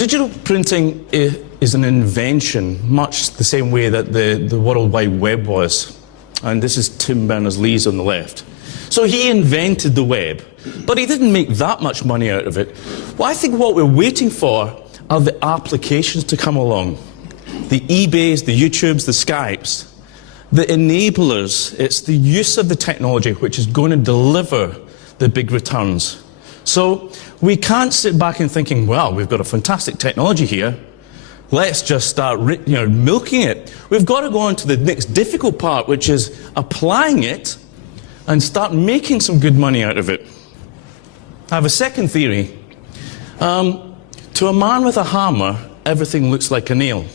Digital printing is an invention, much the same way that the World Wide Web was. And this is Tim Berners-Lee's on the left. So he invented the web, but he didn't make that much money out of it. Well, I think what we're waiting for are the applications to come along. The eBays, the YouTubes, the Skypes, the enablers. It's the use of the technology which is going to deliver the big returns. So we can't sit back and thinking, well, we've got a fantastic technology here. Let's just start milking it. We've got to go on to the next difficult part, which is applying it and start making some good money out of it. I have a second theory. To a man with a hammer, everything looks like a nail.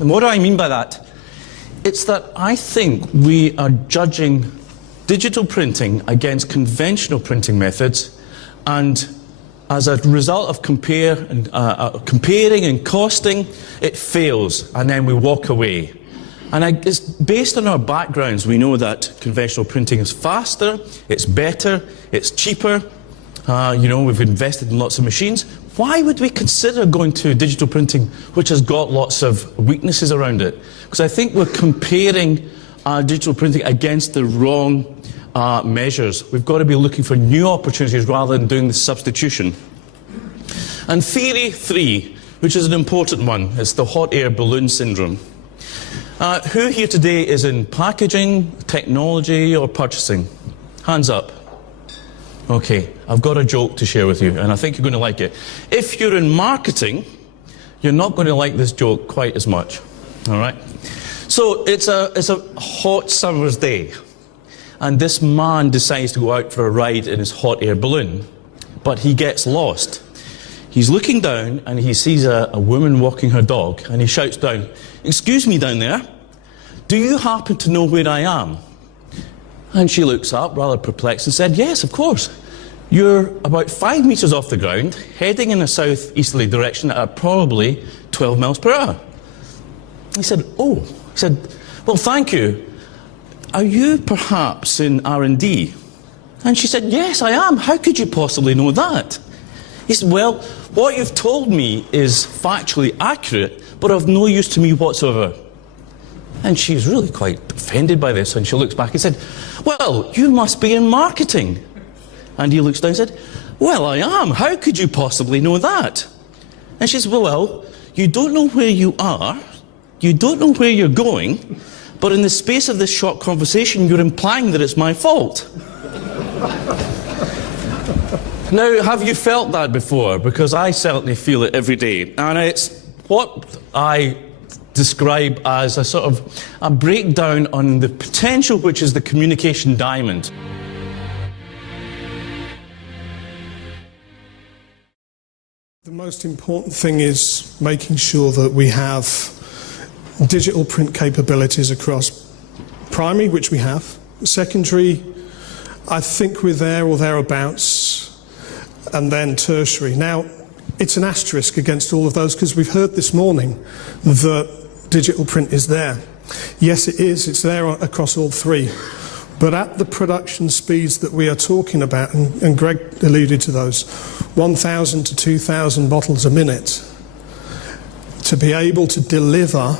And what do I mean by that? It's that I think we are judging digital printing against conventional printing methods, and as a result of comparing and costing, it fails, and then we walk away. And it's based on our backgrounds. We know that conventional printing is faster, it's better, it's cheaper. We've invested in lots of machines. Why would we consider going to digital printing, which has got lots of weaknesses around it? Because I think we're comparing digital printing against the wrong measures. We've got to be looking for new opportunities rather than doing the substitution. And theory 3, which is an important one, is the hot air balloon syndrome. Who here today is in packaging, technology, or purchasing? Hands up. Okay, I've got a joke to share with you, and I think you're going to like it. If you're in marketing, you're not going to like this joke quite as much. All right? So it's a hot summer's day, and this man decides to go out for a ride in his hot air balloon, but he gets lost. He's looking down, and he sees a woman walking her dog, and he shouts down, "Excuse me down there, do you happen to know where I am?" And she looks up, rather perplexed, and said, "Yes, of course. You're about 5 meters off the ground, heading in a southeasterly direction at probably 12 miles per hour. He said, "Oh." He said, "Well, thank you. Are you perhaps in R&D? And she said, "Yes, I am. How could you possibly know that?" He said, "Well, what you've told me is factually accurate, but of no use to me whatsoever." And she's really quite offended by this, and she looks back and said, "Well, you must be in marketing." And he looks down and said, "Well, I am. How could you possibly know that?" And she said, "Well, you don't know where you are, you don't know where you're going, but in the space of this short conversation, you're implying that it's my fault." Now, have you felt that before? Because I certainly feel it every day. And it's what I describe as a sort of a breakdown on the potential, which is the communication diamond. The most important thing is making sure that we have digital print capabilities across primary, which we have. Secondary, I think we're there or thereabouts, and then tertiary. Now, it's an asterisk against all of those, because we've heard this morning that digital print is there. Yes, it is. It's there across all three. But at the production speeds that we are talking about, and Greg alluded to those, 1,000 to 2,000 bottles a minute, to be able to deliver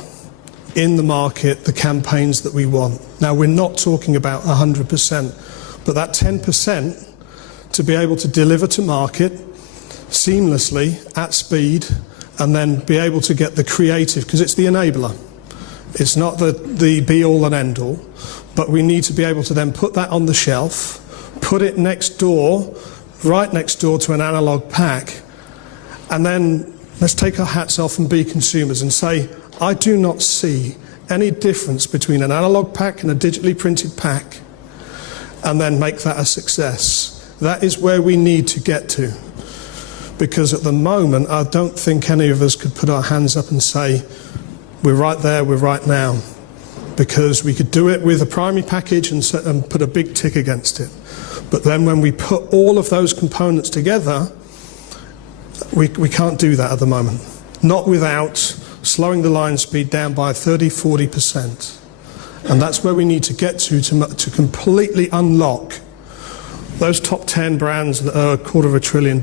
in the market the campaigns that we want. Now, we're not talking about 100%, but that 10% to be able to deliver to market seamlessly, at speed, and then be able to get the creative, because it's the enabler. It's not the be-all and end-all, but we need to be able to then put that on the shelf, put it next door, right next door to an analog pack, and then let's take our hats off and be consumers and say, I do not see any difference between an analog pack and a digitally printed pack, and then make that a success. That is where we need to get to. Because at the moment, I don't think any of us could put our hands up and say, we're right there, we're right now. Because we could do it with a primary package and put a big tick against it. But then when we put all of those components together, we can't do that at the moment. Not without slowing the line speed down by 30–40%. And that's where we need to get to completely unlock those top 10 brands that are $250 billion.